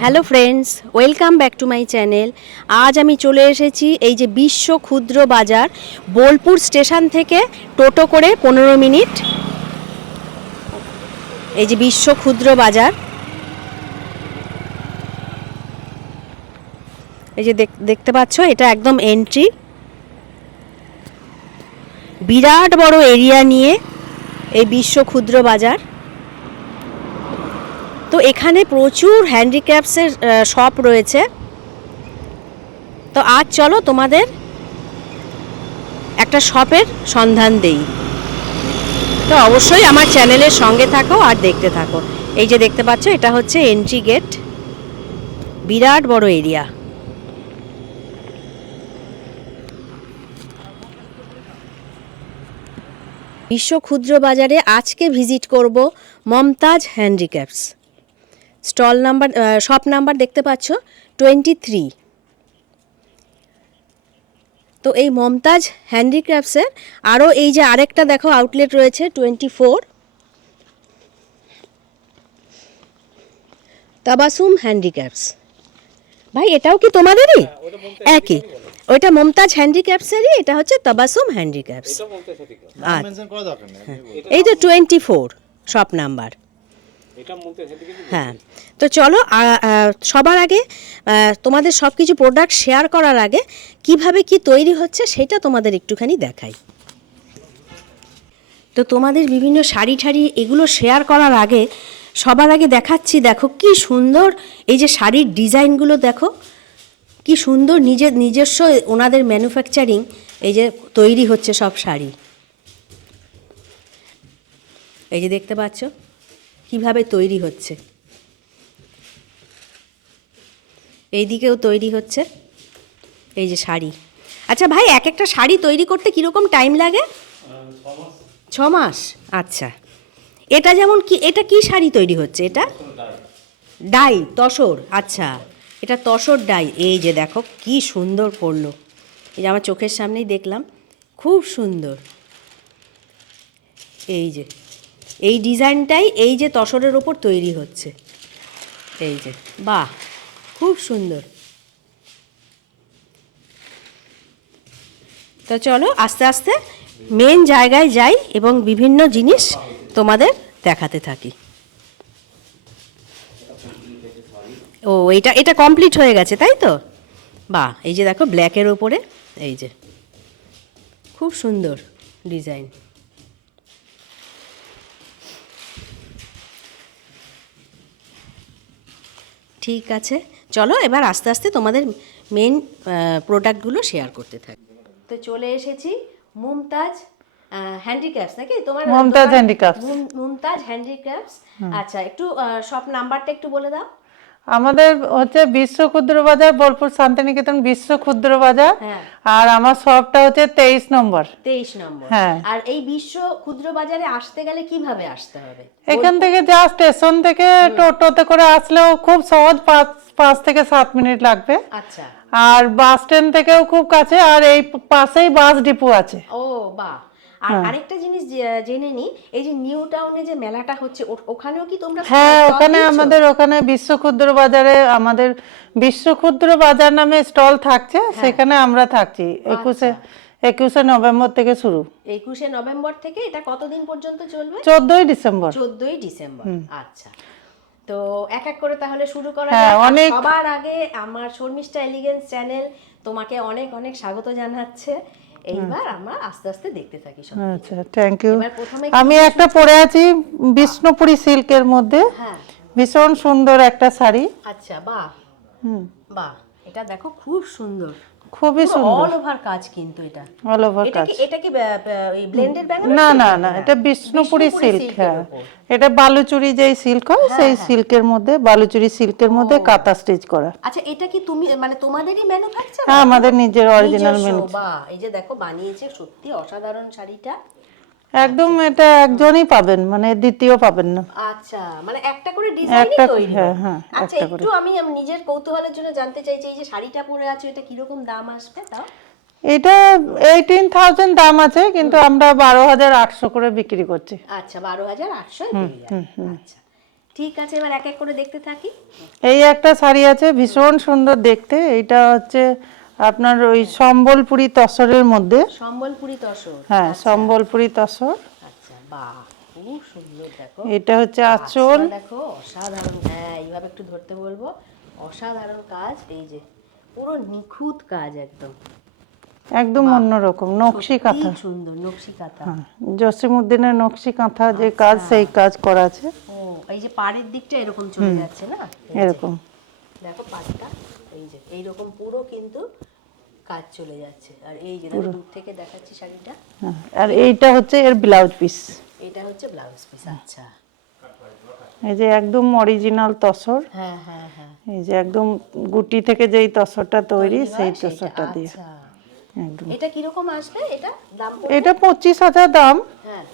Hello friends, welcome back to my channel. আজ আমি চলে এসেছি এই যে বিশ্ব ক্ষুদ্র বাজার বোলপুর স্টেশন থেকে টোটো করে পনেরো মিনিট। এই যে বিশ্ব ক্ষুদ্র বাজার। এই যে দেখ- দেখতে পাচ্ছ, এটা একদম এন্ট্রি বিরাট বড় এরিয়া নিয়ে এই বিশ্ব ক্ষুদ্র বাজার। তো এখানে প্রচুর হ্যান্ডিক্রাফটসের শপ রয়েছে। তো আজ চলো তোমাদের একটা শপের সন্ধান দেই। তো অবশ্যই আমার চ্যানেলের সঙ্গে থাকো আর দেখতে থাকো। এই যে দেখতে পাচ্ছ, এটা হচ্ছে এন্ট্রি গেট বিরাট বড় এরিয়া বিশ্ব ক্ষুদ্র বাজারে আজকে ভিজিট করব Mumtaz handicrafts stall number shop number দেখতে পাচ্ছ টোয়েন্টি থ্রি তো এই মমতাজ হ্যান্ডিক্রাফটসের আরও এই যে আরেকটা দেখো আউটলেট রয়েছে টোয়েন্টি ফোর তাবাসুম হ্যান্ডিক্রাফটস ভাই এটাও কি তোমাদেরই? একই। ওইটা মমতাজ হ্যান্ডিক্রাফটসেরই এটা হচ্ছে তাবাসুম হ্যান্ডিক্রাফটস নাম মেনশন করা দরকার নেই আপনি এই তো টোয়েন্টি ফোর শপ নাম্বার। হ্যাঁ। তো চলো সবার আগে তোমাদের সব কিছু প্রোডাক্ট শেয়ার করার আগে কীভাবে কি তৈরি হচ্ছে সেটা তোমাদের একটুখানি দেখাই। তো তোমাদের বিভিন্ন শাড়ি ঠাড়ি এগুলো শেয়ার করার আগে সবার আগে দেখাচ্ছি দেখো কি সুন্দর এই যে শাড়ির ডিজাইনগুলো দেখো কি সুন্দর নিজের নিজস্ব ওনাদের ম্যানুফ্যাকচারিং এই যে তৈরি হচ্ছে সব শাড়ি। এই যে দেখতে পাচ্ছ? কীভাবে তৈরি হচ্ছে? এই দিকেও তৈরি হচ্ছে। এই যে শাড়ি। আচ্ছা ভাই এক একটা শাড়ি তৈরি করতে কীরকম টাইম লাগে? ছ মাস। আচ্ছা। এটা যেমন কি, এটা কি শাড়ি তৈরি হচ্ছে এটা? ডাই। তসর। আচ্ছা। এটা তসর ডাই। এই যে দেখো, কি সুন্দর করল। এই যে আমার চোখের সামনেই দেখলাম, খুব সুন্দর। এই যে। এই ডিজাইনটাই এই যে তসরের ওপর তৈরি হচ্ছে। এই যে, বাহ, খুব সুন্দর। তো চলো আস্তে আস্তে মেন জায়গায় যাই এবং বিভিন্ন জিনিস তোমাদের দেখাতে থাকি। ও, এটা এটা কমপ্লিট হয়ে গেছে, তাই তো? বাহ, এই যে দেখো ব্ল্যাকের ওপরে, এই যে। খুব সুন্দর ডিজাইন। ঠিক আছে। চলো এবার আস্তে আস্তে তোমাদের মেন প্রোডাক্টগুলো শেয়ার করতে থাকি। তো চলে এসেছি মুমতাজ হ্যান্ডিক্রাফটস নাকি? তোমার মুমতাজ হ্যান্ডিক্যাপস মুমতাজ হ্যান্ডিক্রাফটস আচ্ছা একটু সব নাম্বারটা একটু বলে দাও। আমাদের হচ্ছে বিশ্ব ক্ষুদ্র বাজার বোলপুর শান্তিনিকেতন বিশ্ব ক্ষুদ্র বাজার হ্যাঁ। আর আমার শপটা হচ্ছে তেইশ নম্বর। তেইশ নম্বর। হ্যাঁ। আর এই বিশ্ব ক্ষুদ্র বাজারে আসতে গেলে কীভাবে আসতে হবে? এখান থেকে যা স্টেশন থেকে টোটোতে করে আসলেও খুব সহজ পাঁচ পাঁচ থেকে সাত মিনিট লাগবে। আচ্ছা। আর বাস স্ট্যান্ড থেকেও খুব কাছে আর এই পাশেই বাস ডিপো আছে। ও বাহ। আর আরেকটা জিনিস জেনে নি এই যে নিউ টাউনে যে মেলাটা হচ্ছে ওখানেও কি তোমরা হ্যাঁ ওখানে আমাদের ওখানে বিশ্ব ক্ষুদ্র বাজারে আমাদের বিশ্ব ক্ষুদ্র বাজার নামে স্টল থাকছে হ্যাঁ। সেখানে আমরা থাকছি। একুশে আচ্ছা। একুশে নভেম্বর থেকে শুরু। একুশে নভেম্বর থেকে এটা কতদিন পর্যন্ত চলবে? চোদ্দই ডিসেম্বর। চোদ্দই ডিসেম্বর। আচ্ছা। তো এক এক করে তাহলে শুরু করা হ্যাঁ। অনেক- সবার আগে আমার শর্মিষ্ঠা এলিগেন্স চ্যানেল তোমাকে অনেক অনেক স্বাগত জানাচ্ছে। এইবার আমরা আস্তে আস্তে দেখতে থাকি সব আচ্ছা থ্যাংক ইউ আমি একটা পরে আছি বিষ্ণুপুরি সিল্কের মধ্যে। হ্যাঁ। ভীষণ সুন্দর একটা শাড়ি। আচ্ছা বাহ। হুম। বাহ এটা দেখো খুব সুন্দর। খুবই সুন্দর। অল ওভার কাজ কিন্তু এটা। অল ওভার কাজ। এটা কি এই ব্লেন্ডেড ব্যাঙ্গেল না না না এটা বিষ্ণুপুরি সিল্ক হ্যাঁ। এটা বালুচুরি যেই সিল্ক হয় সেই সিল্কের মধ্যে বালুচুরি সিল্কের মধ্যে কাঁথা স্টিচ করা। আচ্ছা এটা কি তুমি মানে তোমাদেরই ম্যানুফ্যাকচার হ্যাঁ আমাদের নিজের অরিজিনাল মেনু বাহ এই যে দেখো বানিয়েছে সত্যি অসাধারণ শাড়িটা। একদম এটা একজনই পাবেন মানে দ্বিতীয় পাবেন না। আচ্ছা মানে একটা করে ডিজাইনই তৈরি হ্যাঁ, হ্যাঁ, আচ্ছা একটু আমি নিজের কৌতূহলের জন্য জানতে চাইছি এই যে শাড়িটা পরে আছো এটা কীরকম দাম আসবে তাও? এটা এইটিন থাউজেন্ড দাম আছে কিন্তু আমরা বারো হাজার আটশো করে বিক্রি করছি। আচ্ছা বারো হাজার আটশো আচ্ছা ঠিক আছে এবার এক এক করে দেখতে থাকি। এই একটা শাড়ি আছে ভীষণ সুন্দর দেখতে এটা হচ্ছে আপনার ওই সম্বলপুরি তসরের মধ্যে। সম্বলপুরি তসর? হ্যাঁ সম্বলপুরি তসর। আচ্ছা বাহ খুব সুন্দর দেখো। এটা হচ্ছে আঁচল। দেখো অসাধারণ হ্যাঁ এইভাবে একটু ধরতে বলব। অসাধারণ কাজ এই যে পুরো নিখুঁত কাজ একদম। একদম অন্যরকম নকশি কাঁথা। সুন্দর নকশি কাঁথা। হ্যাঁ জসিমুদ্দিনের নকশি কাঁথা যে কাজ সেই কাজ করা আছে। ও এই যে পাড়ের দিকটা এরকম চলে যাচ্ছে না? এরকম। দেখো পাড়টা এই যে এইরকম পুরো কিন্তু কাজ চলে যাচ্ছে। আর এই যে দূর থেকে দেখাচ্ছি শাড়িটা। হ্যাঁ, আর এইটা হচ্ছে এর ব্লাউজ পিস এটা হচ্ছে ব্লাউজ পিস আচ্ছা। এই যে একদম অরিজিনাল তসর। হ্যাঁ হ্যাঁ হ্যাঁ। এই যে একদম গুটি থেকে যেই তসরটা তৈরি সেই তসরটা দিয়ে। আচ্ছা। একদম। এটা কীরকম আসবে? এটা দাম এটা পঁচিশ হাজার দাম। হ্যাঁ।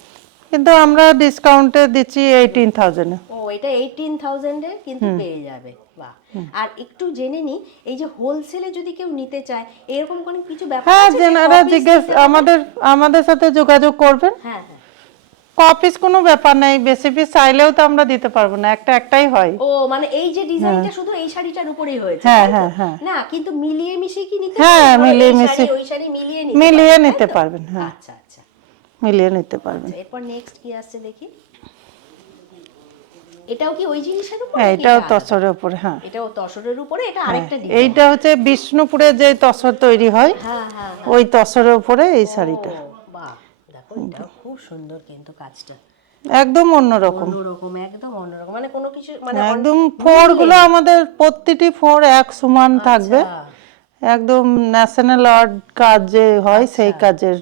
কিন্তু আমরা ডিসকাউন্টে দিচ্ছি এইটিন থাউজেন্ডে ও এটা এইটিন থাউজেন্ডে কিন্তু পেয়ে যাবে বাহ। আর একটু জেনে নি এই যে হোলসেলে যদি কেউ নিতে চায় এরকম কোনো কিছু ব্যাপার হ্যাঁ যেনারা জিজ্ঞেস আমাদের আমাদের সাথে যোগাযোগ করবেন। হ্যাঁ হ্যাঁ। কপিস কোনো ব্যাপার নেই বেশি পিস চাইলেও তো আমরা দিতে পারব না একটা একটাই হয়। ও মানে এই যে ডিজাইনটা শুধু এই শাড়িটার উপরেই হয়েছে হ্যাঁ, হ্যাঁ, হ্যাঁ। না কিন্তু মিলিয়ে মিশিয়ে কি নিতে হ্যাঁ, মিলিয়ে মিশিয়ে- ওই শাড়ি মিলিয়ে নিতে মিলিয়ে নিতে পারবেন, হ্যাঁ। আচ্ছা আচ্ছা। মিলিয়ে নিতে পারবেন। আচ্ছা, এরপর নেক্সট কি আসছে দেখি। এটাও কি ওই জিনিসের উপর হ্যাঁ এটাও তসরের উপরে হ্যাঁ। এটাও তসরের উপরে এটা আরেকটা ডিজাইন এইটা হচ্ছে বিষ্ণুপুরে যে তসর তৈরি হয় হ্যাঁ হ্যাঁ হ্যাঁ। ওই তসরের উপরে এই শাড়িটা। বাহ। দেখো এটাও খুব সুন্দর কিন্তু কাজটা। একদম অন্যরকম। অন্যরকম একদম অন্যরকম। মানে কোনো কিছু মানে একদম ফোরগুলো আমাদের প্রতিটি ফোর এক সমান থাকবে। আচ্ছা। একদম ন্যাশনাল আর্ট কাজ যে হয় সেই আচ্ছা। কাজের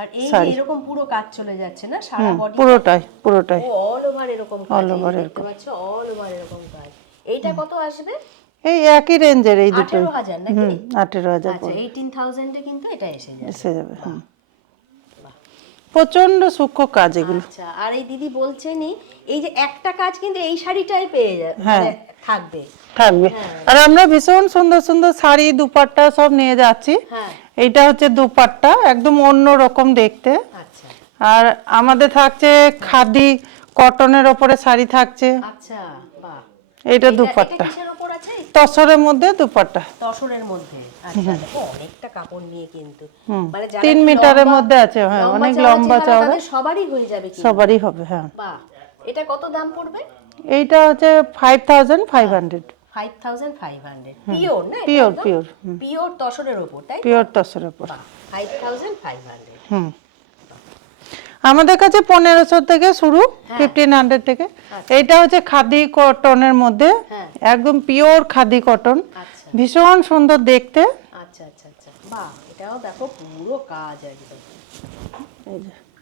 আর এই যে এরকম পুরো কাজ চলে যাচ্ছে না সারা বডি পুরোটাই পুরোটাই। অল ওভার এরকম কাজ ওভার এরকম। অল ওভার এরকম কাজ। এইটা কত আসবে? এই একই রেঞ্জের এই দুটো। আঠেরো হাজার নাকি? হুম আঠেরো হাজার আচ্ছা এইটিন থাউজেন্ডে কিন্তু এটা এসে যাবে। এসে যাবে হুম। প্রচণ্ড সূক্ষ্ম কাজ এগুলো। আচ্ছা আর এই দিদি বলছেনই এই যে একটা কাজ কিন্তু এই শাড়িটাই পেয়ে যাবে হ্যাঁ। মানে থাকবে। থাকবে। আর আমরা ভীষণ সুন্দর সুন্দর শাড়ি দুপাট্টা সব নিয়ে যাচ্ছি। হ্যাঁ। এইটা হচ্ছে দুপাট্টা একদম অন্য রকম দেখতে। আচ্ছা। আর আমাদের থাকছে খাদি কটনের ওপরে শাড়ি থাকছে। আচ্ছা বাহ। এটা দুপাট্টা। তসরের মধ্যে দুপাট্টা। তসরের মধ্যে আচ্ছা অনেকটা কাপড় নিয়ে কিন্তু। মানে যারা তিন মিটারের মধ্যে আছে, হ্যাঁ, অনেক লম্বা চওড়া। সবারই হয়ে যাবে কি সবারই হবে হ্যাঁ। বাহ এটা কত দাম পড়বে? এইটা হচ্ছে five thousand five hundred five thousand five hundred pure না Pure, pure, পিওর তসরের ওপর তাই পিওর তসরের ফাইভ হান্ড্রেড হুম। আমাদের কাছে পনেরোশো থেকে শুরু ফিফটিন হান্ড্রেড থেকে। এটা হচ্ছে খাদি কটনের মধ্যে হ্যাঁ। একদম পিওর খাদি কটন। আচ্ছা। ভীষণ সুন্দর দেখতে। আচ্ছা আচ্ছা আচ্ছা। বাহ এটাও দেখো পুরো কাজ একদম।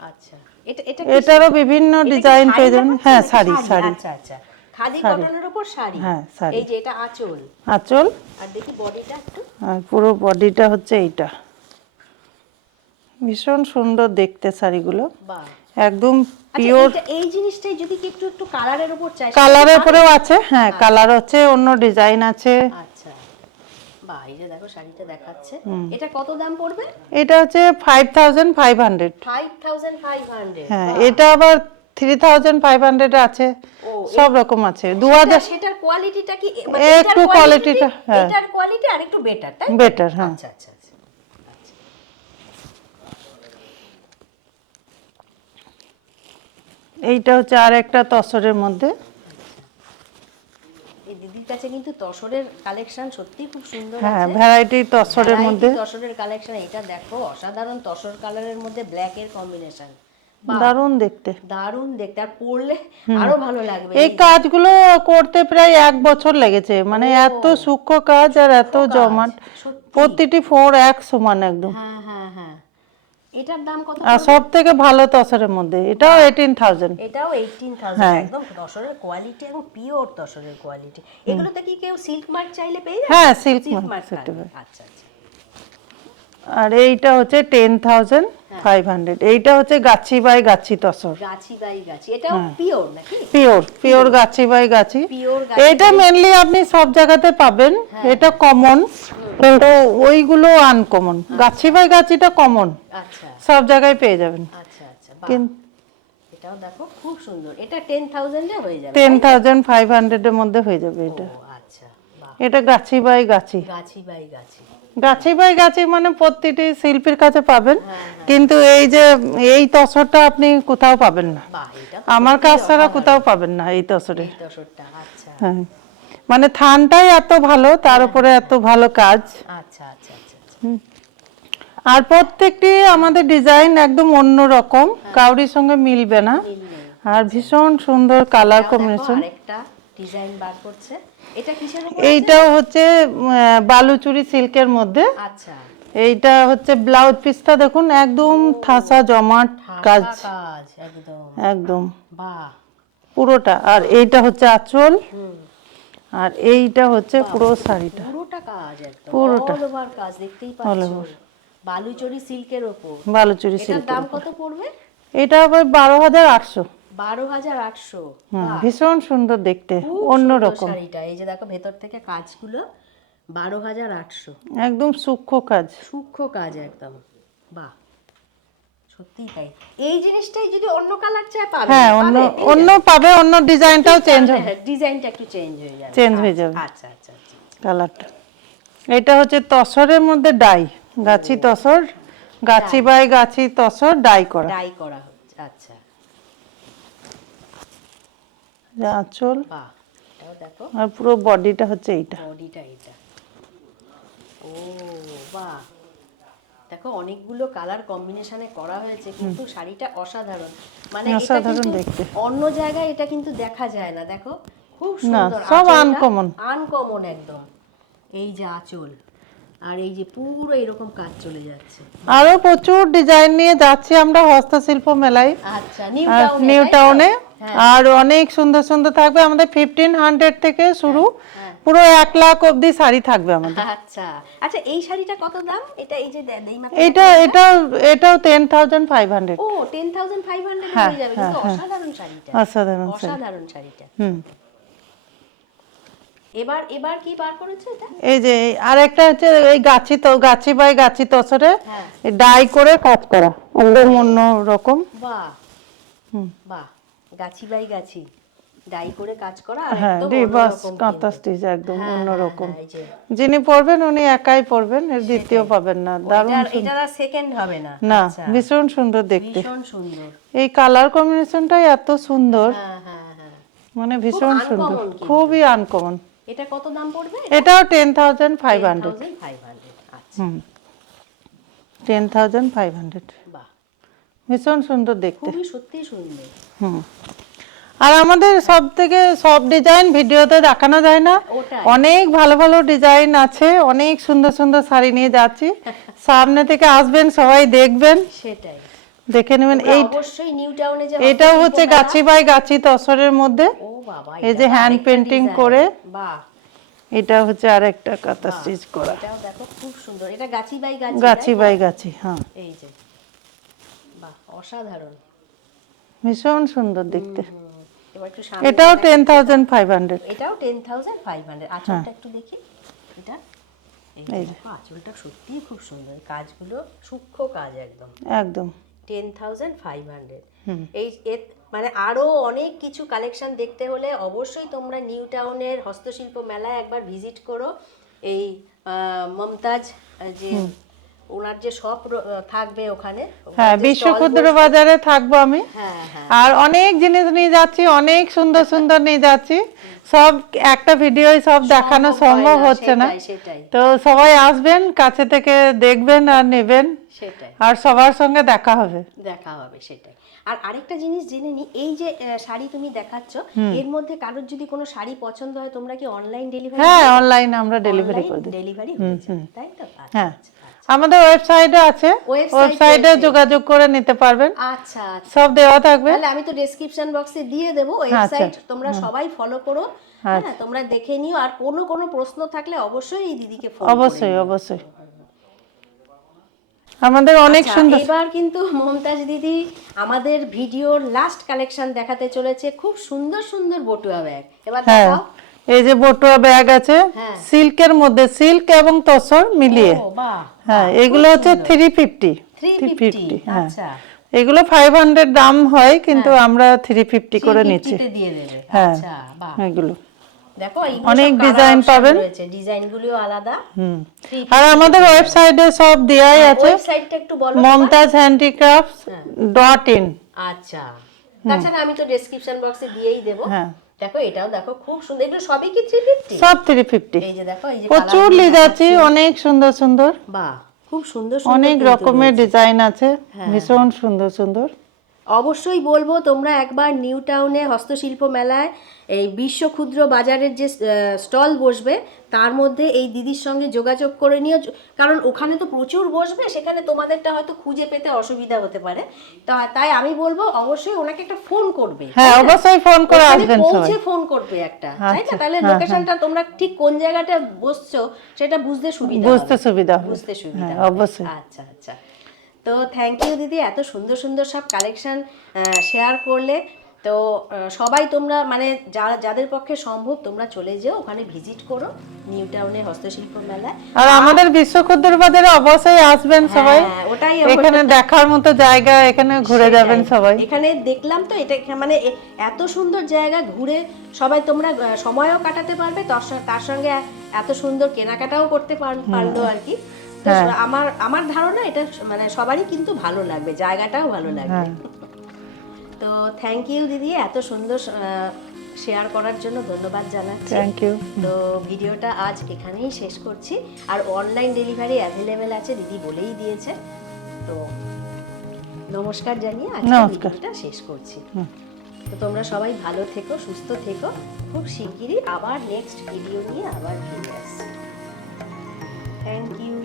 আচ্ছা এটা এটা এটারও বিভিন্ন ডিজাইন পেয়ে যাবেন? হ্যাঁ শাড়ি শাড়ি? আচ্ছা আচ্ছা। খাদি কটনের উপর শাড়ি? হ্যাঁ, শাড়ি। এই যে এটা আঁচল। আঁচল। আর দেখি বডিটা একটু। আর পুরো বডিটা হচ্ছে এইটা। ভীষণ সুন্দর দেখতে শাড়িগুলো। একদম আচ্ছা পিওর এই জিনিসটাই যদি কি একটু একটু কালারের উপর চাই কালারের উপরেও আছে হ্যাঁ কালার হচ্ছে অন্য ডিজাইন আছে। আচ্ছা। বাহ এই যে দেখো শাড়িটা দেখাচ্ছে। এটা কত দাম পড়বে? হচ্ছে হ্যাঁ আবার আছে সব রকম আছে। দু হাজার সেটার কোয়ালিটিটা কি একটু quality হ্যাঁ। এটার কোয়ালিটি আর একটু বেটার তাই বেটার হ্যাঁ। আচ্ছা আচ্ছা আচ্ছা এইটা হচ্ছে আর একটা তসরের মধ্যে। এই দিদির কাছে কিন্তু তসরের কালেকশন সত্যি খুব সুন্দর হ্যাঁ ভ্যারাইটি তসরের মধ্যে। তসরের কালেকশন এটা দেখো অসাধারণ তসর কালারের মধ্যে ব্ল্যাক এর কম্বিনেশন দারুণ দেখতে। দারুণ দেখতে আর পরলে আরও ভালো লাগবে। এই কাজগুলো করতে প্রায় এক বছর লেগেছে মানে এত সূক্ষ্ম কাজ আর এত জমাট। প্রতিটি ফোর এক সমান একদম। হ্যাঁ হ্যাঁ। এটার দাম কত? আর সব থেকে ভালো তসরের মধ্যে এটাও এইটিন থাউজেন্ড এটাও এইটিন থাউজেন্ড হ্যাঁ। একদম তসরের কোয়ালিটি এবং পিওর তসরের কোয়ালিটি এগুলোতে কি কেউ সিল্ক মার্ক চাইলে পেয়ে যাবে? হ্যাঁ সিল্ক মার্ক আচ্ছা আচ্ছা। আর এইটা হচ্ছে টেন থাউজেন্ড ফাইভ হান্ড্রেড এইটা হচ্ছে গাছি by Gachhi tussar. Gachhi by গাছি। এটাও পিওর নাকি? পিওর পিওর গাছি বাই গাছি। এটা মেনলি আপনি সব জায়গাতে পাবেন। এটা কমন কিন্তু ওইগুলো আনকমন গাছি বাই গাছিটা কমন আচ্ছা। সব জায়গায় পেয়ে যাবেন। আচ্ছা আচ্ছা। কিন্তু এটাও দেখো খুব সুন্দর। এটা টেন থাউজেন্ডে হয়ে যাবে টেন থাউজেন্ড ফাইভ হান্ড্রেডের মধ্যে হয়ে যাবে এটা। আচ্ছা। এটা গাছি by Gachhi. Gachhi by Gachhi. Gachhi by গাছি মানে প্রতিটি শিল্পীর কাছে পাবেন। কিন্তু এই যে এই তসরটা আপনি কোথাও পাবেন না। আমার কাছ ছাড়া কোথাও পাবেন না এই তসরে। আচ্ছা। হ্যাঁ। মানে থানটাই এত ভালো তার উপরে এত ভালো কাজ। আচ্ছা আচ্ছা। আর প্রত্যেকটি আমাদের ডিজাইন একদম অন্য রকম কাউরির সঙ্গে মিলবে না। আর ভীষণ সুন্দর কালার কম্বিনেশন ডিজাইন বার করছে। এটা কিসের উপর এইটাও হচ্ছে বালুচুরি সিল্কের মধ্যে। আচ্ছা। এইটা হচ্ছে ব্লাউজ পিসটা দেখুন একদম থাসা জমাট কাজ। একদম। একদম। বাহ। পুরোটা। আর এইটা হচ্ছে আঁচল। আর এইটা হচ্ছে পুরো শাড়িটা। পুরোটা কাজ একদম। পুরোটা। অল ওভার কাজ দেখতেই পাচ্ছ। বালুচরি সিল্কের বালুচুরি এটার সিল্ক দাম কত পড়বে? এটা আবার বারো হাজার আটশো। বারো হাজার আটশো। ভীষণ সুন্দর দেখতে অন্যরকম। শাড়িটা। এই যে দেখো ভেতর থেকে কাজগুলো বারো হাজার আটশো। একদম সূক্ষ্ম কাজ। সূক্ষ্ম কাজ একদম। বাহ সত্যিই তাই। এই জিনিসটাই যদি অন্য কালার চায় পাবে। হ্যাঁ অন্য অন্য পাবে অন্য ডিজাইনটাও চেঞ্জ হবে। ডিজাইনটা একটু চেঞ্জ হয়ে যাবে। চেঞ্জ হয়ে যাবে। আচ্ছা আচ্ছা আচ্ছা কালারটা। এটা হচ্ছে তসরের মধ্যে die. Gachhi tussar Gachhi by Gachhi tussar die করা। ডাই করা হচ্ছে আচ্ছা যে আঁচল দেখো। আর পুরো বডিটা হচ্ছে এইটা। বডিটা এটা ও বাহ। দেখো অনেকগুলো কালার কম্বিনেশনে করা হয়েছে কিন্তু শাড়িটা অসাধারণ। মানে অসাধারণ দেখতে। অন্য জায়গায় এটা কিন্তু দেখা যায় না দেখো। খুব সুন্দর সব uncommon। আনকমন একদম। এই যে আঁচল আর এই যে পুরো এরকম কাজ চলে যাচ্ছে। আরও প্রচুর ডিজাইন নিয়ে যাচ্ছি আমরা হস্তশিল্প মেলায়। আচ্ছা নিউ টাউনে নিউ টাউনে আর অনেক সুন্দর সুন্দর থাকবে। আমাদের ফিফটিন হান্ড্রেড থেকে শুরু। পুরো এক লাখ অবধি শাড়ি থাকবে আমাদের। আচ্ছা। আচ্ছা এই শাড়িটা কত দাম? এটা এই যে এটা এটা এটাও টেন থাউজেন্ড ফাইভ হান্ড্রেড ও টেন থাউজেন্ড ফাইভ হান্ড্রেড হ্যাঁ, হয়ে যাবে। অসাধারণ শাড়িটা। অসাধারণ অসাধারণ শাড়িটা। হুম। এবার এবার কি বার করেছে এটা? এই যে আরেকটা হচ্ছে এই গাছি তো গাছি বাই গাছি তসরে হ্যাঁ। ডাই করে কাজ করা। অন্য রকম। বাহ। হুম। বাহ। গাছি বাই গাছি ডাই করে কাজ করা হ্যাঁ রিভার্স কাঁথা স্টিচ একদম হ্যাঁ, অন্য হ্যাঁ। যিনি পড়বেন উনি একাই পড়বেন এর দ্বিতীয় পাবেন না। দারুণ এটার সেকেন্ড হবে না। না আচ্ছা, ভীষণ সুন্দর দেখতে। ভীষণ সুন্দর। এই কালার কম্বিনেশনটাই এত সুন্দর। হ্যাঁ মানে ভীষণ সুন্দর। খুবই আনকমন এটা কত দাম পড়বে? এটাও টেন থাউজেন্ড ফাইভ হান্ড্রেড হুম। টেন থাউজেন্ড ফাইভ হান্ড্রেড ভীষণ সুন্দর দেখতে। খুবই সত্যি সুন্দর। হুম। আর আমাদের সব থেকে সব ডিজাইন ভিডিওতে দেখানো যায় না। অনেক ভালো ভালো ডিজাইন আছে অনেক সুন্দর সুন্দর শাড়ি নিয়ে যাচ্ছি। সামনে থেকে আসবেন সবাই দেখবেন। সেটাই। দেখে নেবেন। এই অবশ্যই নিউ টাউনে যে এটাও হচ্ছে গাছি বাই গাছি তসরের মধ্যে। ও বাবা এই যে হ্যান্ড design। করে। বাহ। এটা হচ্ছে আর একটা কাঁথা স্টিচ করা। এটাও দেখো খুব সুন্দর। এটা গাছি বাই গাছি গাছি বাই গাছি হ্যাঁ। এই যে। অসাধারণ। ভীষণ সুন্দর দেখতে। এবার একটু সামনে এটাও টেন থাউজেন্ড ফাইভ হান্ড্রেড এটাও টেন থাউজেন্ড ফাইভ হান্ড্রেড আঁচলটা একটু দেখি। এটা? এই দেখো, আঁচলটা সত্যিই খুব সুন্দর। কাজগুলো সূক্ষ্ম কাজ একদম। একদম। Ten thousand five hundred. এই এর মানে আরও অনেক কিছু কালেকশন দেখতে হলে অবশ্যই তোমরা নিউ টাউনের হস্তশিল্প মেলায় একবার ভিজিট করো। এই মমতাজ যে ওনার যে শপ থাকবে ওখানে হ্যাঁ বিশ্ব ক্ষুদ্র বাজারে থাকব আমি। হ্যাঁ হ্যাঁ। আর অনেক জিনিস নিয়ে যাচ্ছি অনেক সুন্দর সুন্দর নিয়ে যাচ্ছি। সব একটা ভিডিও সব দেখানো সম্ভব হচ্ছে না। তো সবাই আসবেন কাছে থেকে দেখবেন আর নেবেন। আর সবার সঙ্গে দেখা হবে। দেখা হবে সেটাই। আর আরেকটা জিনিস জেনে নি এই যে শাড়ি তুমি দেখাচ্ছ এর মধ্যে কারোর যদি কোনো শাড়ি পছন্দ হয় তোমরা কি অনলাইন ডেলিভারি হ্যাঁ অনলাইন আমরা ডেলিভারি করে দিই। ডেলিভারি হয়ে যায় তাই তো? আচ্ছা, হ্যাঁ আচ্ছা, আমাদের ওয়েবসাইটে আছে। ওয়েবসাইটে যোগাযোগ করে নিতে পারবেন। আচ্ছা আচ্ছা। সব দেওয়া থাকবে। তাহলে আমি তো ডেসক্রিপশন বক্সে দিয়ে দেবো। ওয়েবসাইট তোমরা সবাই ফলো করো। হ্যাঁ তোমরা দেখে নিও। আর কোনো কোনো প্রশ্ন থাকলে অবশ্যই এই দিদিকে ফোন অবশ্যই অবশ্যই। আমাদের অনেক আচ্ছা, সুন্দর। এবার কিন্তু মমতাজ দিদি আমাদের ভিডিওর লাস্ট কালেকশন দেখাতে চলেছে। খুব সুন্দর সুন্দর বটুয়া ব্যাগ এবার হ্যাঁ। দেখাও। এই যে বটুয়া ব্যাগ আছে হ্যাঁ। সিল্কের মধ্যে সিল্ক এবং তসর মিলিয়ে। হ্যাঁ এগুলো হচ্ছে থ্রি ফিফটি থ্রি ফিফটি হ্যাঁ। আচ্ছা। এগুলো ফাইভ হান্ড্রেড দাম হয় কিন্তু আমরা থ্রি ফিফটি করে নিচ্ছি। হ্যাঁ। আচ্ছা এগুলো। অনেক পাবেন। ডিজাইন আলাদা। হুম। আর আমাদের ওয়েবসাইটে সব দেওয়াই আছে। ওয়েবসাইটটা একটু বলো মমতাজ হ্যান্ডিক্রাফট ডট ইন আচ্ছা। তাছাড়া আমি তো ডেসক্রিপশন বক্সে দিয়েই দেবো। হ্যাঁ। দেখো এটাও দেখো খুব সুন্দর। এগুলো সবই কি থ্রি ফিফটি সব থ্রি ফিফটি এই যে দেখো এই যে প্রচুরগুলো অনেক সুন্দর সুন্দর। বাহ খুব সুন্দর সুন্দর অনেক রকমের ডিজাইন আছে। হ্যাঁ। ভীষণ সুন্দর সুন্দর। অবশ্যই বলব তোমরা একবার নিউ টাউনে হস্তশিল্প মেলায় এই বিশ্ব ক্ষুদ্র বাজারের যে স্টল বসবে তার মধ্যে এই দিদির সঙ্গে যোগাযোগ করে নিও। কারণ ওখানে তো প্রচুর বসবে সেখানে তোমাদেরটা হয়তো খুঁজে পেতে অসুবিধা হতে পারে। তাই আমি বলব অবশ্যই ওনাকে একটা ফোন করবে। হ্যাঁ অবশ্যই ফোন করে আসবেন পৌঁছে ফোন করবে একটা তাই না? আচ্ছা, তাহলে হ্যাঁ, লোকেশনটা তোমরা ঠিক কোন জায়গাটা বসছো সেটা বুঝতে সুবিধা বুঝতে সুবিধা বুঝতে সুবিধা হ্যাঁ অবশ্যই। আচ্ছা আচ্ছা। তো থ্যাংক ইউ দিদি এত সুন্দর সুন্দর সব কালেকশন শেয়ার করলে। তো সবাই তোমরা মানে যারা যাদের পক্ষে সম্ভব তোমরা চলে যেও ওখানে ভিজিট করো নিউ টাউনে হস্তশিল্প মেলায়। আর আমাদের বিশ্ব ক্ষুদ্র বাজারে অবশ্যই আসবেন সবাই। হ্যাঁ, ওটাই এখানে দেখার মতো জায়গা এখানে ঘুরে যাবেন সবাই। এখানে দেখলাম তো এটা মানে এত সুন্দর জায়গা ঘুরে সবাই তোমরা সময়ও কাটাতে পারবে তার সঙ্গে- এত সুন্দর কেনাকাটাও করতে পার- পারল আর কি। আমার আমার ধারণা এটা মানে সবারই কিন্তু ভালো লাগবে জায়গাটাও ভালো লাগবে। হ্যাঁ। তো থ্যাংক ইউ দিদি এত সুন্দর শেয়ার করার জন্য ধন্যবাদ জানাচ্ছি। থ্যাংক ইউ তো ভিডিওটা আজ এখানেই শেষ করছি। আর অনলাইন ডেলিভারি অ্যাভেলেবেল আছে দিদি বলেই দিয়েছে। তো নমস্কার জানিয়ে আজকে ভিডিওটা শেষ করছি। তো তোমরা সবাই ভালো থেকো সুস্থ থেকো। খুব শিগগিরই আবার নেক্সট ভিডিও নিয়ে আবার ফিরে আসছি। Thank you